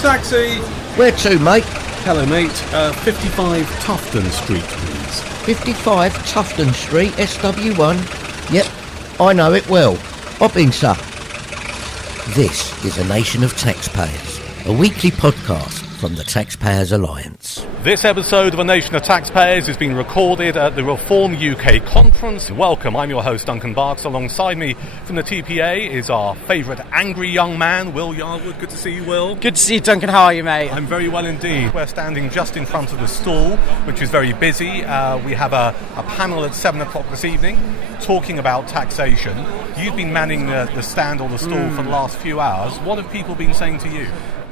Taxi! Where to, mate? Hello, mate. 55 Tufton Street, please. 55 Tufton Street, SW1. Yep, I know it well. Hop in, sir. This is A Nation of Taxpayers, a weekly podcast from the Taxpayers Alliance. This episode of A Nation of Taxpayers is being recorded at the Reform UK conference. Welcome, I'm your host Duncan Barkes. Alongside me from the TPA is our favourite angry young man, Will Yarwood. Good to see you, Will. Good to see you, Duncan. How are you, mate? I'm very well indeed. We're standing just in front of the stall, which is very busy. We have a panel at 7 o'clock this evening talking about taxation. You've been manning the stand or the stall for the last few hours. What have people been saying to you?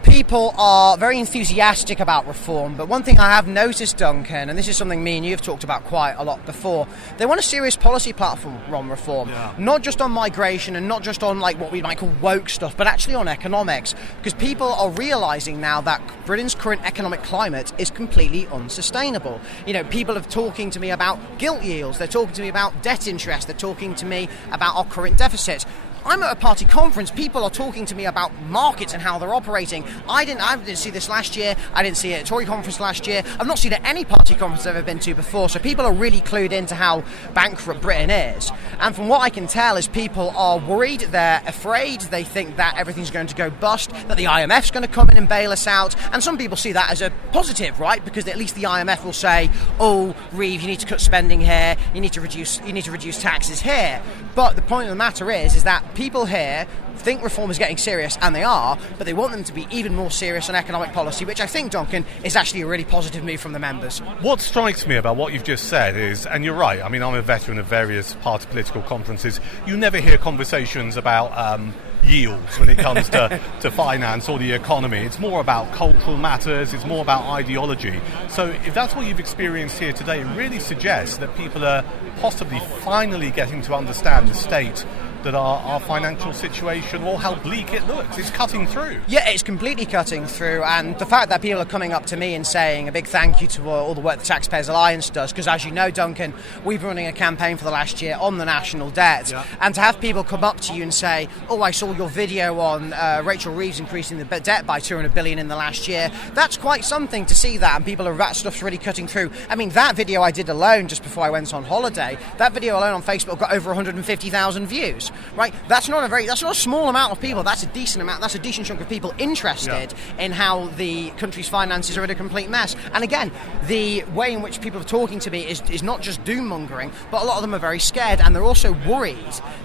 People are very enthusiastic about reform, but one thing I have noticed, Duncan, and this is something me and you have talked about quite a lot before, they want a serious policy platform on reform, not just on migration and not just on like what we might call woke stuff, but actually on economics, because people are realising now that Britain's current economic climate is completely unsustainable. You know, people are talking to me about gilt yields, they're talking to me about debt interest, they're talking to me about our current deficits. I'm at a party conference, people are talking to me about markets and how they're operating. I didn't see this last year, I didn't see it at Tory conference last year, I've not seen it at any party conference I've ever been to before, so people are really clued into how bankrupt Britain is. And from what I can tell is people are worried, they're afraid, they think that everything's going to go bust, that the IMF's going to come in and bail us out, and some people see that as a positive, right? Because at least the IMF will say, oh, Reeve, you need to cut spending here, you need to reduce taxes here. But the point of the matter is that people here think reform is getting serious, and they are, but they want them to be even more serious on economic policy, which I think, Duncan, is actually a really positive move from the members. What strikes me about what you've just said is, and you're right, I mean, I'm a veteran of various party political conferences, you never hear conversations about yields when it comes to finance or the economy. It's more about cultural matters, it's more about ideology. So if that's what you've experienced here today, it really suggests that people are possibly finally getting to understand the state that our financial situation, or how bleak it looks. It's cutting through. Yeah, it's completely cutting through, and the fact that people are coming up to me and saying a big thank you to all the work the Taxpayers Alliance does, because as you know, Duncan, we've been running a campaign for the last year on the national debt, and to have people come up to you and say, oh, I saw your video on Rachel Reeves increasing the debt by 200 billion in the last year, that's quite something to see that, and that stuff's really cutting through. I mean, that video I did alone just before I went on holiday, that video alone on Facebook got over 150,000 views. Right, that's not a small amount of people. That's a decent amount. That's a decent chunk of people interested in how the country's finances are in a complete mess. And again, the way in which people are talking to me is not just doom mongering, but a lot of them are very scared, and they're also worried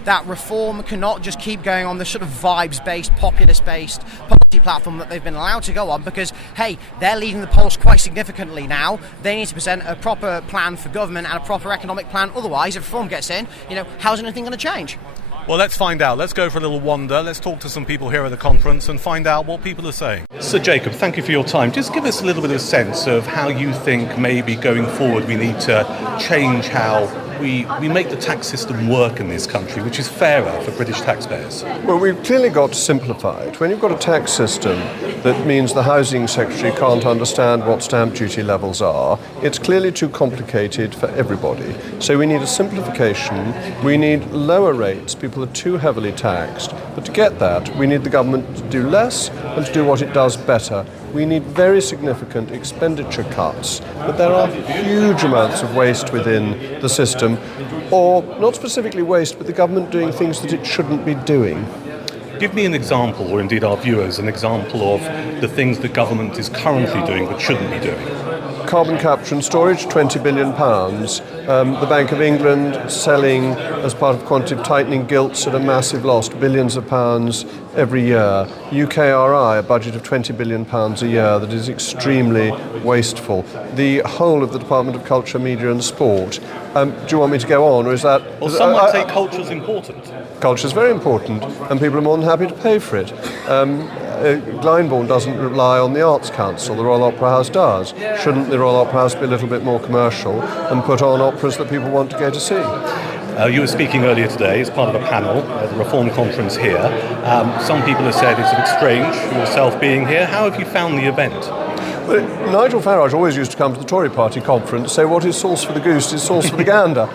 that reform cannot just keep going on this sort of vibes-based, populist-based policy platform that they've been allowed to go on, because hey, they're leading the polls quite significantly now. They need to present a proper plan for government and a proper economic plan. Otherwise, if reform gets in, how's anything going to change? Well, let's find out. Let's go for a little wander. Let's talk to some people here at the conference and find out what people are saying. So, Jacob, thank you for your time. Just give us a little bit of a sense of how you think maybe going forward we need to change how we make the tax system work in this country, which is fairer for British taxpayers. Well, we've clearly got to simplify it. When you've got a tax system that means the Housing Secretary can't understand what stamp duty levels are, it's clearly too complicated for everybody. So we need a simplification, we need lower rates, people are too heavily taxed, but to get that we need the government to do less and to do what it does better. We need very significant expenditure cuts, but there are huge amounts of waste within the system, or not specifically waste, but the government doing things that it shouldn't be doing. Give me an example, or indeed our viewers, an example of the things the government is currently doing but shouldn't be doing. Carbon capture and storage, £20 billion. The Bank of England selling, as part of quantitative tightening, gilts at a massive loss, billions of pounds every year. UKRI, a budget of £20 billion a year that is extremely wasteful. The whole of the Department of Culture, Media and Sport. Do you want me to go on, or is that... Well, some might say culture's important. Culture's very important, and people are more than happy to pay for it. Glyndebourne doesn't rely on the Arts Council, the Royal Opera House does. Shouldn't the Royal Opera House be a little bit more commercial and put on operas that people want to go to see? You were speaking earlier today as part of a panel at the Reform Conference here. Some people have said it's a bit strange, yourself being here. How have you found the event? Well, Nigel Farage always used to come to the Tory party conference, so what is sauce for the goose is sauce for the gander.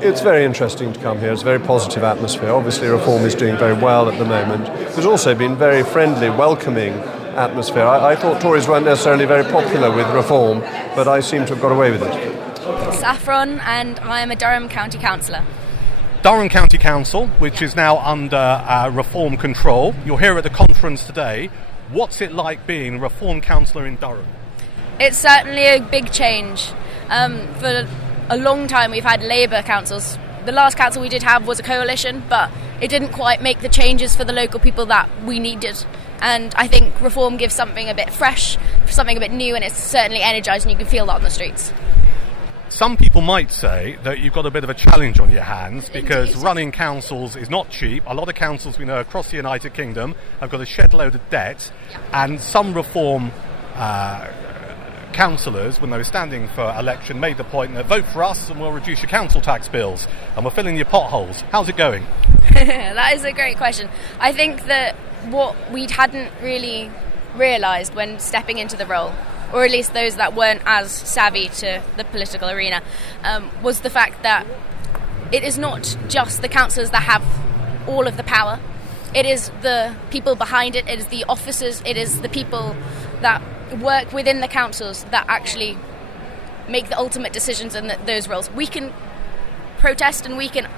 It's very interesting to come here. It's a very positive atmosphere. Obviously, Reform is doing very well at the moment. There's also been very friendly, welcoming atmosphere. I thought Tories weren't necessarily very popular with reform, but I seem to have got away with it. Saffron, and I am a Durham County Councillor. Durham County Council, which is now under reform control. You're here at the conference today. What's it like being a reform councillor in Durham? It's certainly a big change. For a long time we've had Labour councils. The last council we did have was a coalition, but it didn't quite make the changes for the local people that we needed. And I think reform gives something a bit fresh, something a bit new, and it's certainly energising. You can feel that on the streets. Some people might say that you've got a bit of a challenge on your hands because running councils is not cheap. A lot of councils we know across the United Kingdom have got a shed load of debt, and some reform councillors, when they were standing for election, made the point that vote for us and we'll reduce your council tax bills and we're filling your potholes. How's it going? That is a great question. I think that what we hadn't really realised when stepping into the role, or at least those that weren't as savvy to the political arena, was the fact that it is not just the councillors that have all of the power. It is the people behind it, it is the officers, it is the people that work within the councils that actually make the ultimate decisions in those roles. We can protest and we can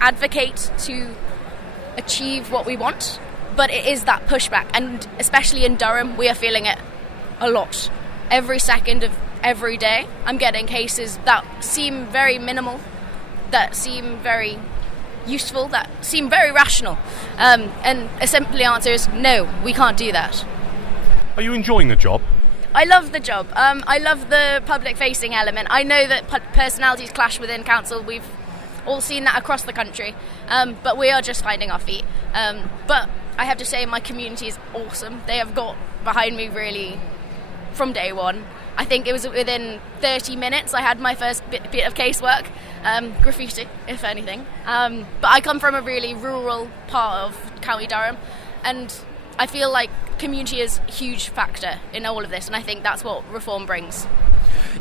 advocate to achieve what we want, but it is that pushback, and especially in Durham we are feeling it a lot. Every second of every day I'm getting cases that seem very minimal, that seem very useful, that seem very rational, and a simple answer is no, we can't do that. Are you enjoying the job? I love the job. I love the public-facing element. I know that personalities clash within council. We've all seen that across the country, but we are just finding our feet. But I have to say my community is awesome. They have got behind me really from day one. I think it was within 30 minutes I had my first bit of casework, graffiti, if anything. But I come from a really rural part of County Durham, and I feel like community is a huge factor in all of this, and I think that's what reform brings.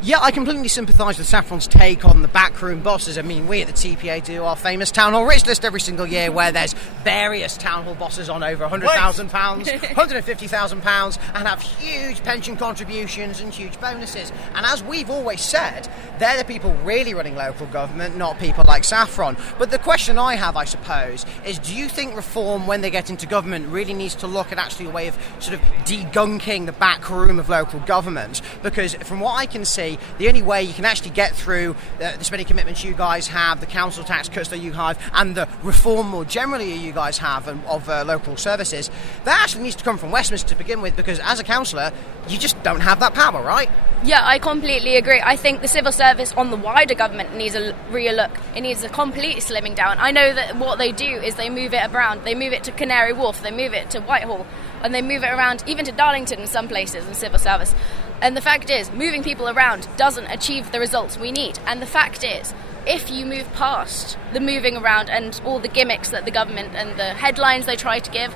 Yeah, I completely sympathise with Saffron's take on the backroom bosses. I mean, we at the TPA do our famous Town Hall Rich List every single year, where there's various Town Hall bosses on over £100,000, £150,000, and have huge pension contributions and huge bonuses. And as we've always said, they're the people really running local government, not people like Saffron. But the question I have, I suppose, is do you think reform, when they get into government, really needs to look at actually a way of sort of degunking the back room of local government? Because from what I can see, the only way you can actually get through the spending commitments you guys have, the council tax cuts that you have, and the reform more generally you guys have of local services, that actually needs to come from Westminster to begin with, because as a councillor, you just don't have that power, right? Yeah, I completely agree. I think the civil service on the wider government needs a real look. It needs a complete slimming down. I know that what they do is they move it around. They move it to Canary Wharf, they move it to Whitehall, and they move it around even to Darlington in some places in civil service. And the fact is, moving people around doesn't achieve the results we need. And the fact is, if you move past the moving around and all the gimmicks that the government and the headlines they try to give,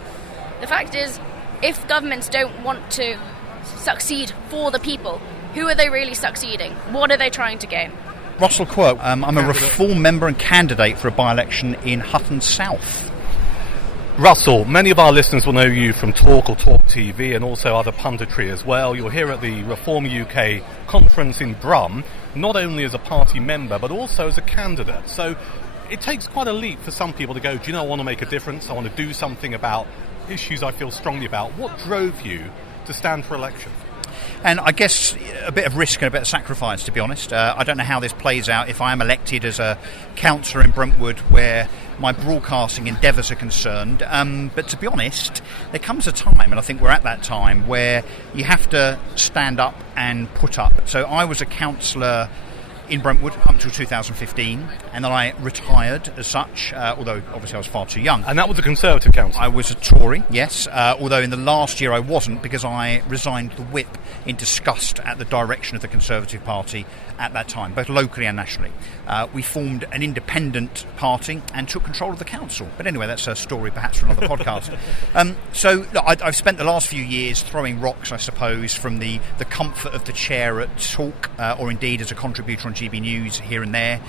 the fact is, if governments don't want to succeed for the people, who are they really succeeding? What are they trying to gain? Russell Quirk. I'm a reform member and candidate for a by-election in Hutton South. Russell, many of our listeners will know you from Talk or Talk TV and also other punditry as well. You're here at the Reform UK conference in Brum, not only as a party member but also as a candidate. So it takes quite a leap for some people to go, do you know, I want to make a difference, I want to do something about issues I feel strongly about. What drove you to stand for election? And I guess a bit of risk and a bit of sacrifice, to be honest. I don't know how this plays out if I am elected as a councillor in Brentwood where my broadcasting endeavours are concerned. But to be honest, there comes a time, and I think we're at that time, where you have to stand up and put up. So I was a councillor in Brentwood up until 2015, and then I retired as such, although obviously I was far too young. And that was a Conservative council? I was a Tory, yes, although in the last year I wasn't, because I resigned the whip in disgust at the direction of the Conservative Party at that time, both locally and nationally. We formed an independent party and took control of the council. But anyway, that's a story perhaps for another podcast. So look, I've spent the last few years throwing rocks, I suppose, from the comfort of the chair at Talk, or indeed as a contributor on GB News here and there.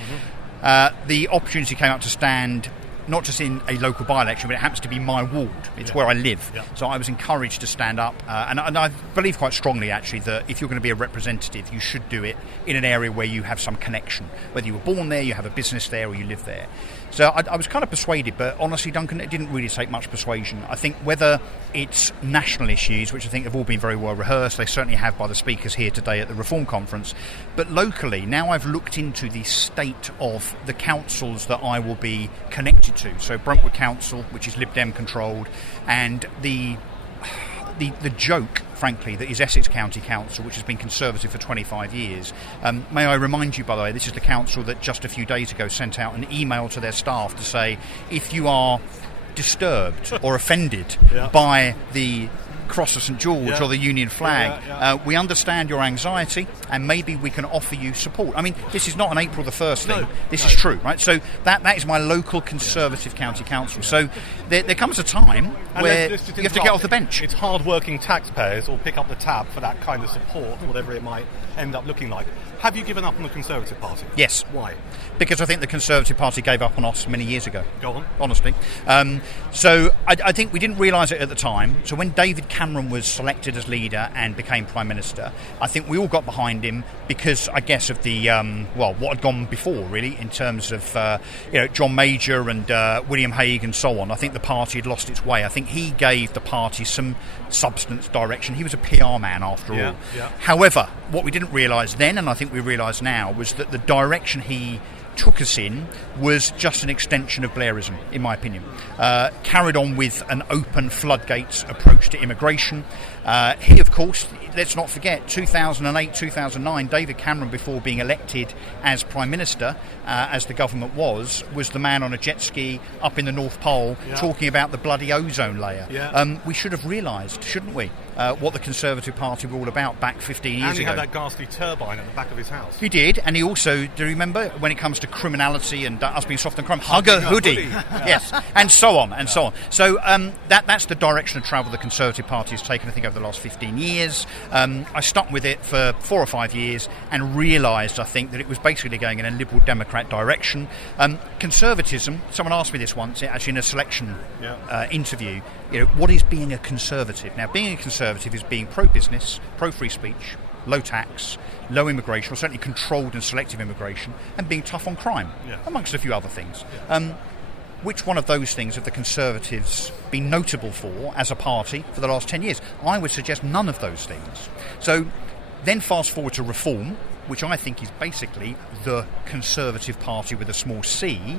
The opportunity came up to stand not just in a local by-election, but it happens to be my ward. It's where I live. Yeah. So I was encouraged to stand up, and I believe quite strongly, actually, that if you're going to be a representative, you should do it in an area where you have some connection. Whether you were born there, you have a business there, or you live there. So I was kind of persuaded, but honestly, Duncan, it didn't really take much persuasion. I think whether it's national issues, which I think have all been very well rehearsed, they certainly have by the speakers here today at the Reform Conference, but locally, now I've looked into the state of the councils that I will be connected to. So Brentwood Council, which is Lib Dem controlled, and the joke, frankly, that is Essex County Council, which has been Conservative for 25 years. May I remind you, by the way, this is the council that just a few days ago sent out an email to their staff to say, if you are disturbed or offended by the Cross of St George or the Union flag, we understand your anxiety and maybe we can offer you support. I mean, this is not an April the 1st thing. This is true, right? So that is my local Conservative County Council. So there comes a time where you have to get off the bench. It's hard-working taxpayers will pick up the tab for that kind of support, whatever it might end up looking like. Have you given up on the Conservative Party? Yes. Why? Because I think the Conservative Party gave up on us many years ago. Go on. Honestly. So I think we didn't realise it at the time. So when David Cameron was selected as leader and became Prime Minister, I think we all got behind him because, I guess, of the, what had gone before, really, in terms of, John Major and William Hague and so on. I think the party had lost its way. I think he gave the party some substance, direction. He was a PR man, after all. Yeah. However, what we didn't realise then, and I think we realise now, was that the direction he took us in was just an extension of Blairism, in my opinion. Carried on with an open floodgates approach to immigration. He, of course, let's not forget, 2008, 2009, David Cameron, before being elected as Prime Minister, as the government was the man on a jet ski up in the North Pole talking about the bloody ozone layer. Yeah. We should have realised, shouldn't we, what the Conservative Party were all about back 15 years ago. And he had that ghastly turbine at the back of his house. He did, and he also, do you remember, when it comes to criminality and us being soft on crime, hug a hoodie. Yes, and so on, and so on. So that's the direction of travel the Conservative Party has taken, I think, over the last 15 years. I stuck with it for 4 or 5 years and realised, I think, that it was basically going in a Liberal Democrat direction. Conservatism, someone asked me this once, actually in a selection interview, what is being a Conservative? Now, being a Conservative is being pro-business, pro-free speech, low tax, low immigration, or certainly controlled and selective immigration, and being tough on crime, amongst a few other things. Which one of those things have the Conservatives been notable for as a party for the last 10 years? I would suggest none of those things. So then fast forward to Reform, which I think is basically the Conservative Party with a small c,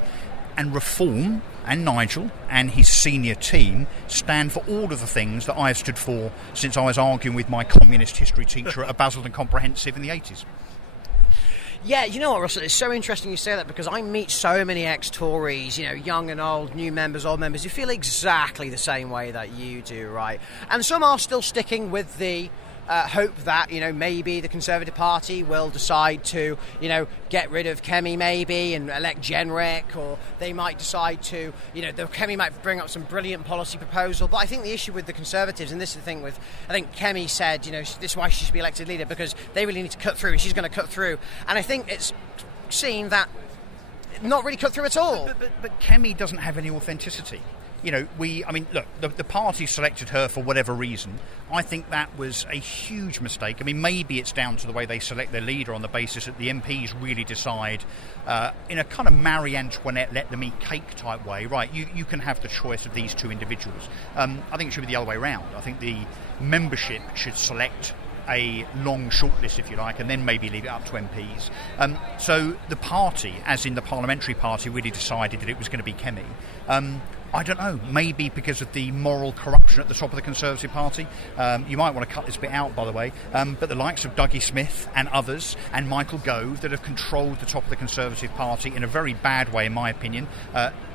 and Reform and Nigel and his senior team stand for all of the things that I have stood for since I was arguing with my communist history teacher at a Basildon Comprehensive in the 80s. Yeah, you know what, Russell, it's so interesting you say that because I meet so many ex-Tories, young and old, new members, old members, who feel exactly the same way that you do, right? And some are still sticking with the hope that, maybe the Conservative Party will decide to, get rid of Kemi maybe and elect Jenrick, or they might decide to, Kemi might bring up some brilliant policy proposal. But I think the issue with the Conservatives, and this is the thing with, I think Kemi said, this is why she should be elected leader, because they really need to cut through, and she's going to cut through. And I think it's seen that not really cut through at all. But Kemi doesn't have any authenticity. The party selected her for whatever reason. I think that was a huge mistake. Maybe it's down to the way they select their leader on the basis that the MPs really decide in a kind of Marie Antoinette, let them eat cake type way. Right, you can have the choice of these two individuals. I think it should be the other way around. I think the membership should select a long shortlist, if you like, and then maybe leave it up to MPs. So the party, as in the parliamentary party, really decided that it was going to be Kemi. I don't know, maybe because of the moral corruption at the top of the Conservative Party. You might want to cut this bit out, by the way, but the likes of Dougie Smith and others, and Michael Gove, that have controlled the top of the Conservative Party in a very bad way, in my opinion.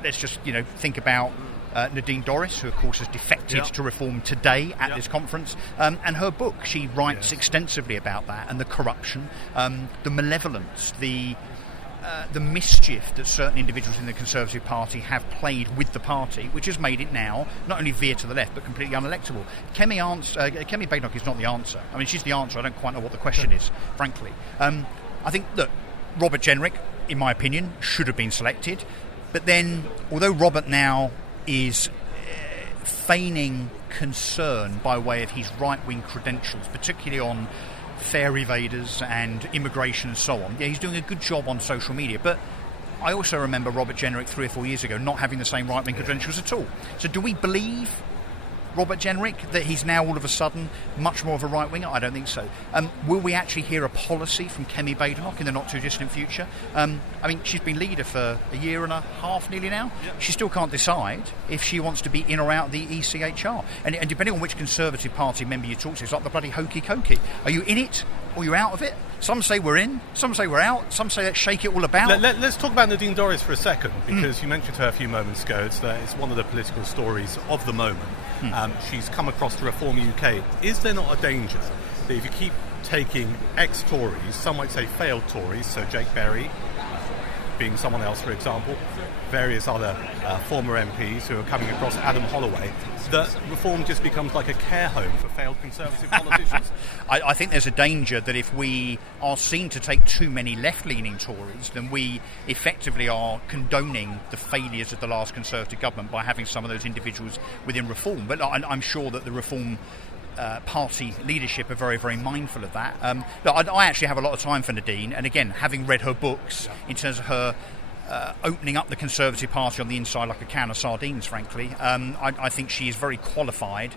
Let's just, think about Nadine Dorris, who of course has defected to Reform today at this conference, and her book. She writes extensively about that and the corruption, the malevolence, the mischief that certain individuals in the Conservative Party have played with the party, which has made it now not only veer to the left but completely unelectable. Kemi Badenoch is not the answer. She's the answer. I don't quite know what the question is, frankly. I think that Robert Jenrick, in my opinion, should have been selected. But then, although Robert now is feigning concern by way of his right-wing credentials, particularly on fare evaders and immigration and so on, he's doing a good job on social media. But I also remember Robert Jenrick 3 or 4 years ago not having the same right-wing credentials at all. So do we believe Robert Jenrick that he's now all of a sudden much more of a right-winger? I don't think so. Will we actually hear a policy from Kemi Badenoch in the not-too-distant future? She's been leader for a year and a half nearly now. Yep. She still can't decide if she wants to be in or out of the ECHR. And depending on which Conservative Party member you talk to, it's like the bloody hokey-cokey. Are you in it or are you out of it? Some say we're in, some say we're out, some say let's shake it all about. Let's talk about Nadine Dorries for a second, because you mentioned her a few moments ago. It's one of the political stories of the moment. She's come across to Reform UK. Is there not a danger that if you keep taking ex-Tories, some might say failed Tories, so Jake Berry being someone else, for example, various other former MPs who are coming across, Adam Holloway, that Reform just becomes like a care home for failed Conservative politicians? I think there's a danger that if we are seen to take too many left-leaning Tories, then we effectively are condoning the failures of the last Conservative government by having some of those individuals within Reform. But I'm sure that the Reform party leadership are very, very mindful of that. I actually have a lot of time for Nadine, and again, having read her books in terms of her opening up the Conservative Party on the inside like a can of sardines, frankly, I think she is very qualified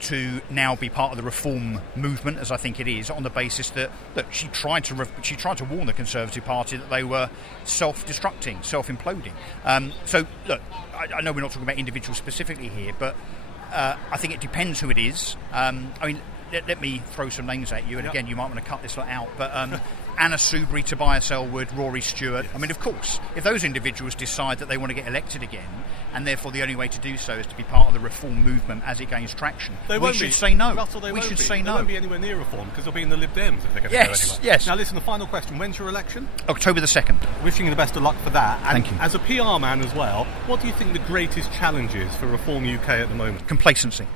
to now be part of the Reform movement, as I think it is, on the basis that she tried to warn the Conservative Party that they were self-destructing, self-imploding. So look, I know we're not talking about individuals specifically here, but I think it depends who it is. Let me throw some names at you, and again, you might want to cut this lot out, but Anna Soubry, Tobias Elwood, Rory Stewart. Yes. Of course, if those individuals decide that they want to get elected again, and therefore the only way to do so is to be part of the Reform movement as it gains traction, we should say no. Russell, we should say no. They won't be anywhere near Reform because they'll be in the Lib Dems if they're going to go anywhere. Yes. Now listen, the final question. When's your election? October the 2nd. Wishing you the best of luck for that. And thank you. As a PR man as well, what do you think the greatest challenge is for Reform UK at the moment? Complacency.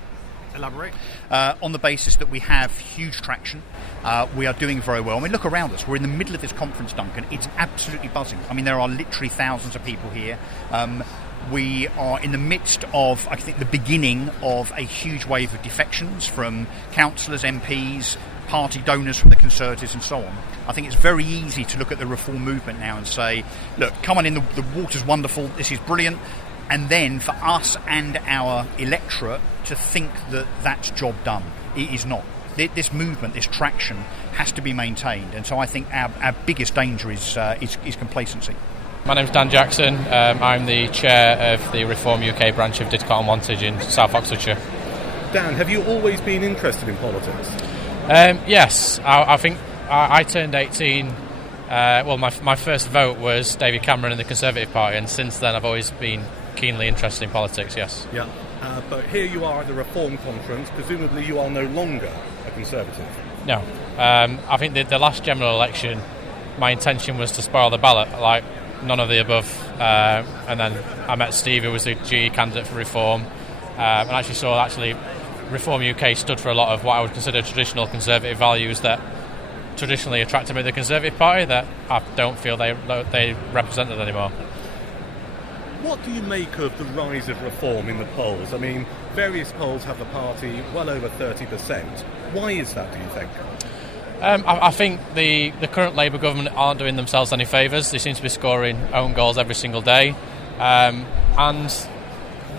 Elaborate. On the basis that we have huge traction, we are doing very well. Look around us. We're in the middle of this conference, Duncan. It's absolutely buzzing. There are literally thousands of people here. We are in the midst of, I think, the beginning of a huge wave of defections from councillors, MPs, party donors from the Conservatives and so on. I think it's very easy to look at the Reform movement now and say, look, come on in, the water's wonderful, this is brilliant. And then for us and our electorate to think that that's job done. It is not. This movement, this traction, has to be maintained. And so I think our biggest danger is complacency. My name's Dan Jackson. I'm the chair of the Reform UK branch of Didcot and Wantage in South Oxfordshire. Dan, have you always been interested in politics? Yes. I think I turned 18. My first vote was David Cameron in the Conservative Party, and since then I've always been keenly interested in politics, yes. Yeah, but here you are at the Reform conference. Presumably you are no longer a Conservative. No. I think the last general election, my intention was to spoil the ballot, like none of the above. And then I met Steve, who was the GE candidate for Reform, and actually saw Reform UK stood for a lot of what I would consider traditional Conservative values that traditionally attracted me to the Conservative Party that I don't feel they represented anymore. What do you make of the rise of Reform in the polls? Various polls have the party well over 30%. Why is that, do you think? I think the current Labour government aren't doing themselves any favours. They seem to be scoring own goals every single day. And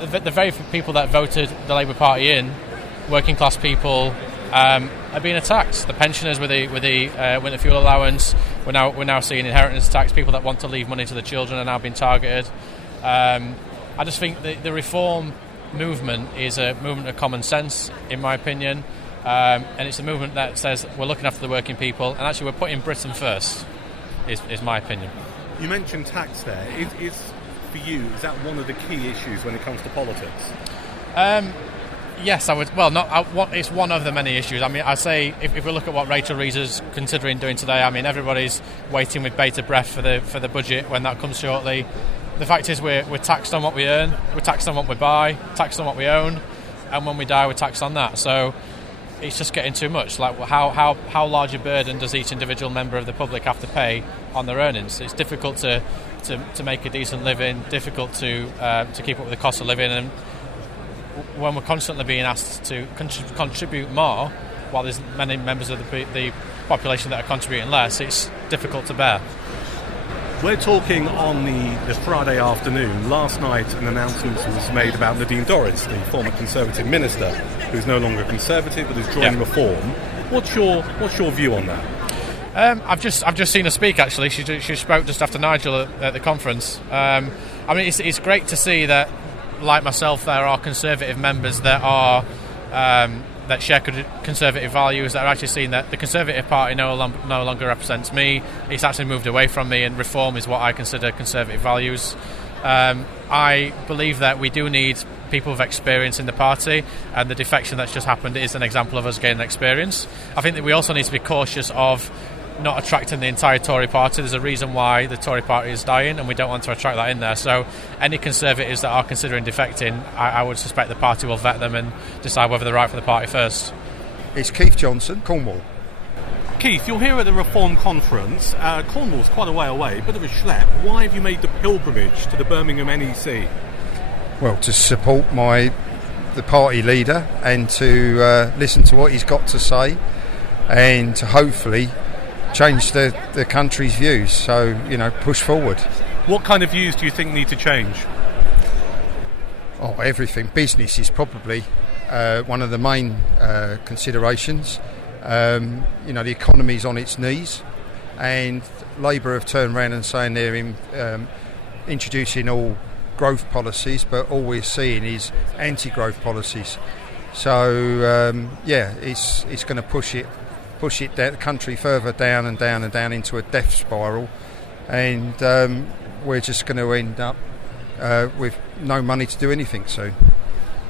the very few people that voted the Labour Party in, working class people, are being attacked. The pensioners with the winter fuel allowance, we're now seeing inheritance tax. People that want to leave money to the children are now being targeted. I just think the Reform movement is a movement of common sense, in my opinion, and it's a movement that says we're looking after the working people, and actually we're putting Britain first, is my opinion. You mentioned tax there. For you, is that one of the key issues when it comes to politics? Yes, I would. Well, it's one of the many issues. I say if we look at what Rachel Rees is considering doing today, everybody's waiting with bated breath for the budget when that comes shortly. The fact is we're taxed on what we earn, we're taxed on what we buy, taxed on what we own, and when we die we're taxed on that. So it's just getting too much. Like, how large a burden does each individual member of the public have to pay on their earnings? It's difficult to make a decent living, difficult to keep up with the cost of living, and when we're constantly being asked to contribute more, while there's many members of the population that are contributing less, it's difficult to bear. We're talking on the Friday afternoon. Last night an announcement was made about Nadine Dorries, the former Conservative minister, who's no longer Conservative but is joining Reform. What's your view on that? I've just seen her speak. Actually, she spoke just after Nigel at the conference. I mean, it's great to see that, like myself, there are Conservative members that are that share Conservative values, that are actually seeing that the Conservative Party no longer represents me. It's actually moved away from me, and Reform is what I consider Conservative values. I believe that we do need people with experience in the party, and the defection that's just happened is an example of us gaining experience. I think that we also need to be cautious of not attracting the entire Tory party. There's a reason why the Tory party is dying, and we don't want to attract that in there. So any Conservatives that are considering defecting, I would suspect the party will vet them and decide whether they're right for the party first. It's Keith Johnson, Cornwall. Keith, you're here at the Reform conference. Cornwall's quite a way away, bit of a schlep. Why have you made the pilgrimage to the Birmingham NEC? Well, to support the party leader and to listen to what he's got to say, and to hopefully change the country's views, so push forward. What kind of views do you think need to change? Everything. Business is probably one of the main considerations. The economy's on its knees, and Labour have turned around and saying they're introducing all growth policies, but all we're seeing is anti-growth policies. So it's going to push the country further down and down and down into a death spiral, and we're just going to end up with no money to do anything soon.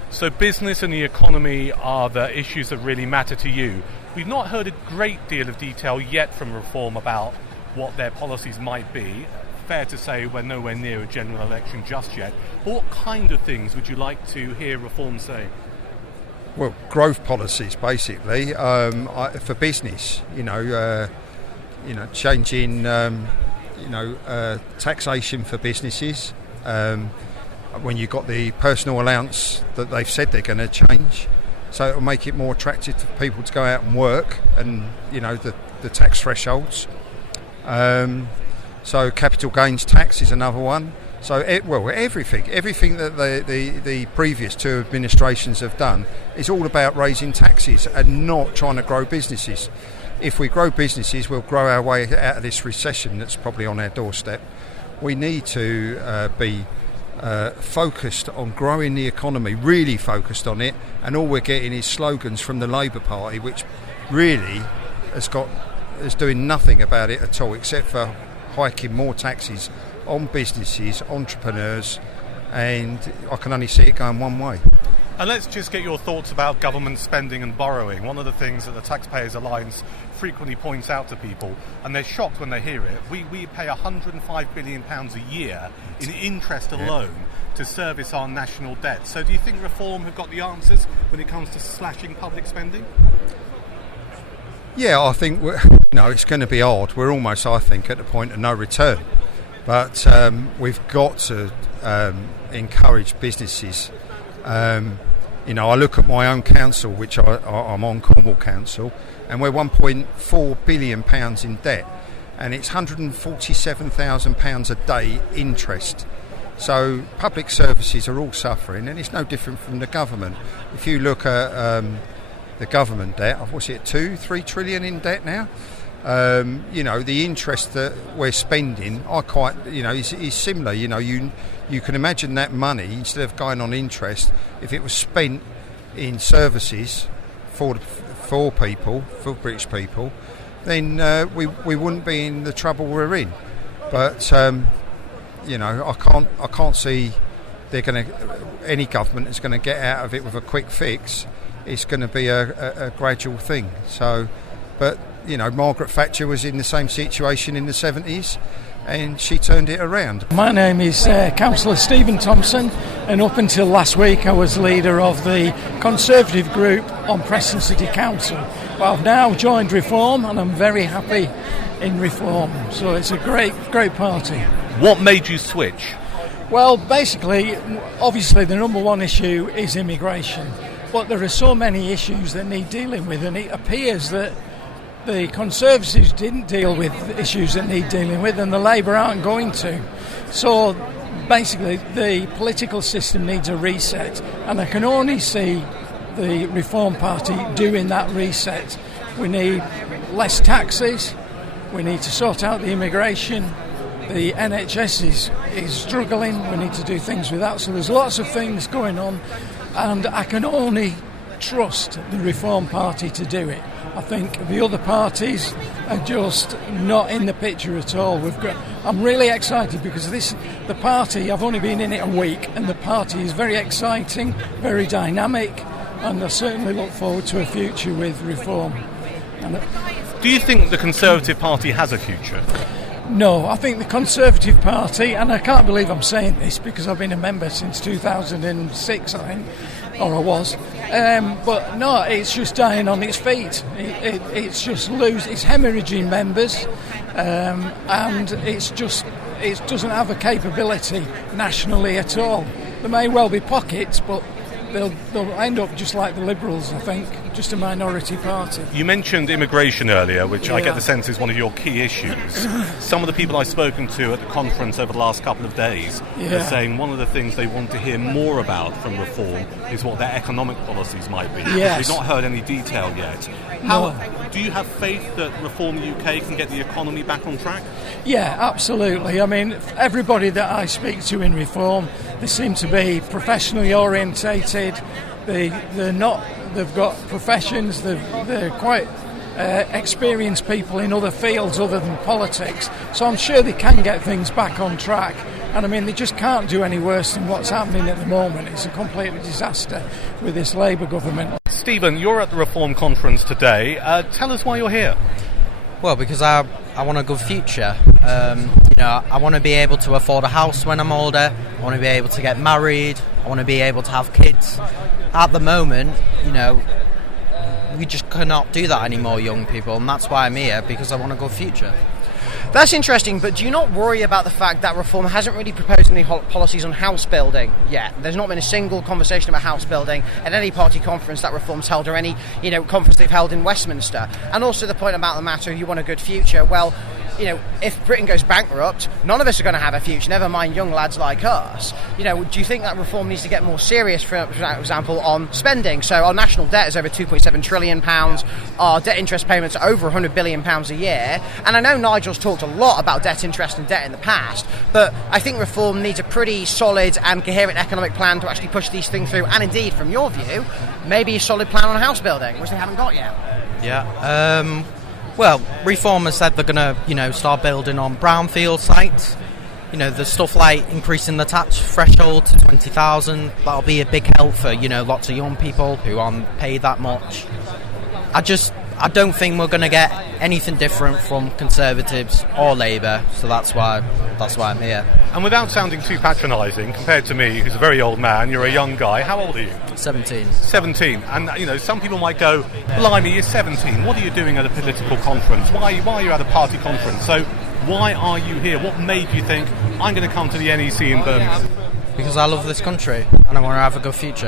So business and the economy are the issues that really matter to you. We've not heard a great deal of detail yet from Reform about what their policies might be. Fair to say we're nowhere near a general election just yet. But what kind of things would you like to hear Reform say? Well, growth policies, basically, for business. Changing, taxation for businesses. When you've got the personal allowance that they've said they're going to change, so it'll make it more attractive for people to go out and work, and the tax thresholds. So capital gains tax is another one. So everything that the previous two administrations have done is all about raising taxes and not trying to grow businesses. If we grow businesses, we'll grow our way out of this recession that's probably on our doorstep. We need to be focused on growing the economy, really focused on it, and all we're getting is slogans from the Labour Party, which really is doing nothing about it at all, except for hiking more taxes on businesses, entrepreneurs, and I can only see it going one way. And let's just get your thoughts about government spending and borrowing. One of the things that the Taxpayers Alliance frequently points out to people, and they're shocked when they hear it, we pay £105 billion a year in interest alone to service our national debt. So do you think Reform have got the answers when it comes to slashing public spending? Yeah, I think it's going to be hard. We're almost, I think, at the point of no return. But we've got to encourage businesses. I look at my own council, which I'm on, Cornwall Council, and we're £1.4 billion in debt, and it's £147,000 a day interest. So public services are all suffering, and it's no different from the government. If you look at the government debt, what's it, 2-3 trillion in debt now? The interest that we're spending is similar. You can imagine that money, instead of going on interest, if it was spent in services for people, for British people, then we wouldn't be in the trouble we're in. But I can't see any government is going to get out of it with a quick fix. It's going to be a gradual thing. So, but Margaret Thatcher was in the same situation in the 70s, and she turned it around. My name is Councillor Stephen Thompson, and up until last week I was leader of the Conservative group on Preston City Council. But I've now joined Reform, and I'm very happy in Reform, so it's a great party. What made you switch? Well, basically, obviously the number one issue is immigration, but there are so many issues that need dealing with, and it appears that the Conservatives didn't deal with issues that need dealing with, and the Labour aren't going to. So basically the political system needs a reset, and I can only see the Reform Party doing that reset. We need less taxes, we need to sort out the immigration, the NHS is struggling, we need to do things with that. So there's lots of things going on, and I can only trust the Reform Party to do it. I think the other parties are just not in the picture at all. I'm really excited because the party, I've only been in it a week, and the party is very exciting, very dynamic, and I certainly look forward to a future with Reform. Do you think the Conservative Party has a future? No, I think the Conservative Party, and I can't believe I'm saying this because I've been a member since 2006, I think, or I was. But no, it's just dying on its feet. It's just it's hemorrhaging members, and it doesn't have a capability nationally at all. There may well be pockets, but they'll end up just like the Liberals, I think, just a minority party. You mentioned immigration earlier, which I get the sense is one of your key issues. Some of the people I've spoken to at the conference over the last couple of days are saying one of the things they want to hear more about from Reform is what their economic policies might be. Yes. We've not heard any detail yet. Do you have faith that Reform UK can get the economy back on track? Yeah, absolutely. I mean, everybody that I speak to in Reform, they seem to be professionally orientated. They've got professions. They're quite experienced people in other fields other than politics. So I'm sure they can get things back on track. And I mean, they just can't do any worse than what's happening at the moment. It's a complete disaster with this Labour government. Stephen, you're at the Reform conference today. Tell us why you're here. Well, because I want a good future. I want to be able to afford a house when I'm older. I want to be able to get married. I want to be able to have kids. At the moment, we just cannot do that anymore, young people, and that's why I'm here, because I want a good future. That's interesting, but do you not worry about the fact that Reform hasn't really proposed any policies on house building yet? There's not been a single conversation about house building at any party conference that Reform's held, or any conference they've held in Westminster. And also the point about the matter, you want a good future. Well, if Britain goes bankrupt, none of us are going to have a future, never mind young lads like us. Do you think that Reform needs to get more serious, for example, on spending? So our national debt is over £2.7 trillion, our debt interest payments are over £100 billion a year, and I know Nigel's talked a lot about debt interest and debt in the past, but I think Reform needs a pretty solid and coherent economic plan to actually push these things through, and indeed, from your view, maybe a solid plan on house building, which they haven't got yet. Yeah. Well, Reform has said they're going to, start building on brownfield sites. The stuff like increasing the tax threshold to 20,000. That'll be a big help for, lots of young people who aren't paid that much. I don't think we're going to get anything different from Conservatives or Labour, so that's why I'm here. And without sounding too patronising, compared to me, who's a very old man, you're a young guy. How old are you? 17. 17. And, some people might go, blimey, you're 17. What are you doing at a political conference? Why are you at a party conference? So why are you here? What made you think, I'm going to come to the NEC in Birmingham? Because I love this country and I want to have a good future.